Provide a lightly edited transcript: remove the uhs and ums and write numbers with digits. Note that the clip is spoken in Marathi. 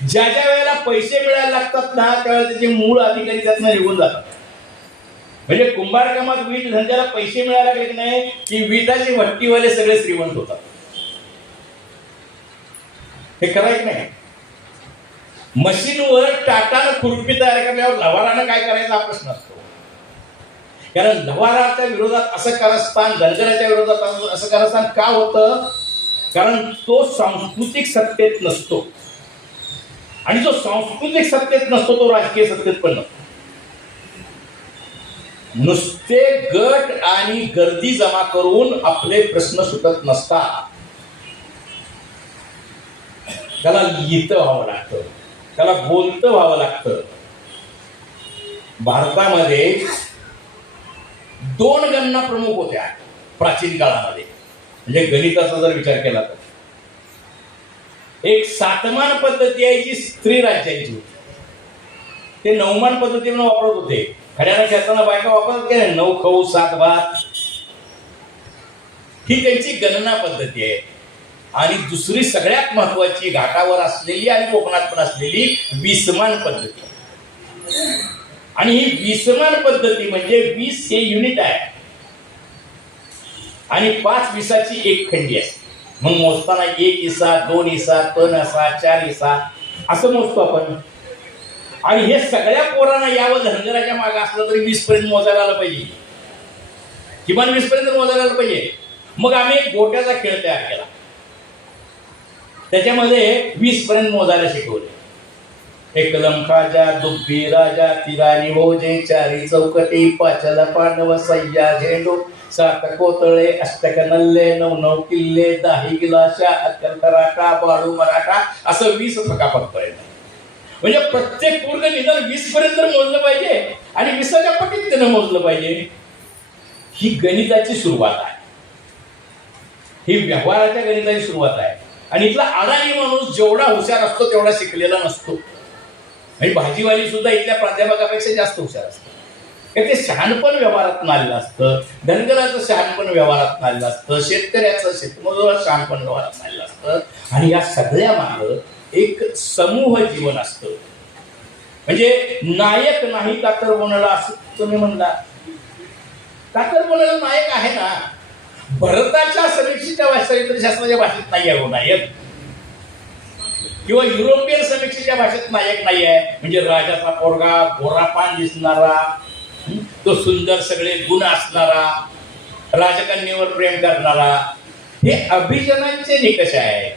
ज्या ज्या वेळेला पैसे मिळायला लागतात ना त्यावेळेला त्याचे मूळ अधिकारी त्यातनं निघून जातात. म्हणजे कुंभारकामात वीट धंद्याला पैसे मिळायला लागले की नाही की विटाची भट्टीवाले सगळे श्रीमंत होतात. हे खरं नाही. मशीनवर टाटानं खुरपी तयार करल्यावर लव्हारानं काय करायचा हा प्रश्न असतो. कारण लव्हाराच्या विरोधात असं कारस्थान, धनगराच्या विरोधात असं कारस्थान का होतं? कारण तो सांस्कृतिक सत्तेत नसतो आणि जो सांस्कृतिक सत्तेत नसतो तो राजकीय सत्तेत पण नसतो. नुसते गट आणि गर्दी जमा करून आपले प्रश्न सुटत नसतात. त्याला लिहितं व्हावं लागतं, त्याला बोलतं व्हावं लागतं. भारतामध्ये 2 गणना प्रमुख होत्या प्राचीन काळामध्ये. म्हणजे गणिताचा जर विचार केला तर एक सातमान पद्धती आहे जी स्त्री राज्यांची होती. ते नवमान पद्धतीने वापरत होते. खड्यानं खेळताना बायका वापरत की 9 खाऊ 7 भात, ही त्यांची गणना पद्धती आहे. आणि दुसरी सगळ्यात महत्वाची घाटावर असलेली आणि कोकणात पण असलेली 20मान पद्धती. आणि ही 20मान पद्धती म्हणजे 20 हे युनिट आहे आणि 5 विसाची एक खंडी असते. मग मोजताना 1 इसा 2 इसा 3 इसा 4 इसा असं मोजतो आपण. आणि हे सगळ्या पोरांना यावं धनगराच्या मागे असलं तरी 20 पर्यंत मोजायला आलं पाहिजे, किमान 20 पर्यंत मोजायला आलं पाहिजे. मग आम्ही एक गोट्याचा खेळ तयार केला, त्याच्यामध्ये 20 पर्यंत मोजायला शिकवले. एक लंकाजा दुब्बी राजा तिराणी भोजे 4 चौकटी 5 पांडव 6 झेंडू 7 कोतळे 8 नल्ले 9 किल्ले 10 गिलाशा 11 तराटा 12 मराठा असं 20 प्रकापर्यंत. म्हणजे प्रत्येक पूर्ण निदान 20 पर्यंत मोजलं पाहिजे आणि 20च्या पटीत त्यानं मोजलं पाहिजे. ही गणिताची सुरुवात आहे, ही व्यवहाराच्या गणिताची सुरुवात आहे. आणि इथला अडाणी माणूस जेवढा हुशार असतो तेवढा शिकलेला नसतो. आणि भाजीवाली सुद्धा इथल्या प्राध्यापकापेक्षा जास्त हुशार असतं. ते शहाणपण व्यवहारात आलेलं असतं, धनगराचं शहाणपण व्यवहारात आलेलं असतं, शेतकऱ्याचं शेतमजुराचं शहाणपण व्यवहारात आलेलं असतं. आणि या सगळ्या मागं एक समूह जीवन असतं. म्हणजे नायक नाही कातरबोनाला असं तुम्ही म्हणला. कातरबोनाला नायक आहे ना. भरताच्या समीक्षेच्या शास्त्राच्या भाषेत नाही आहे नायक, किंवा युरोपियन समीक्षेच्या भाषेत नायक नाही आहे. म्हणजे राजाचा पोरगा, गोरापान दिसणारा, तो सुंदर सगळे गुण असणारा, राजकन्येवर प्रेम करणारा, हे अभिजनांचे निकष आहे.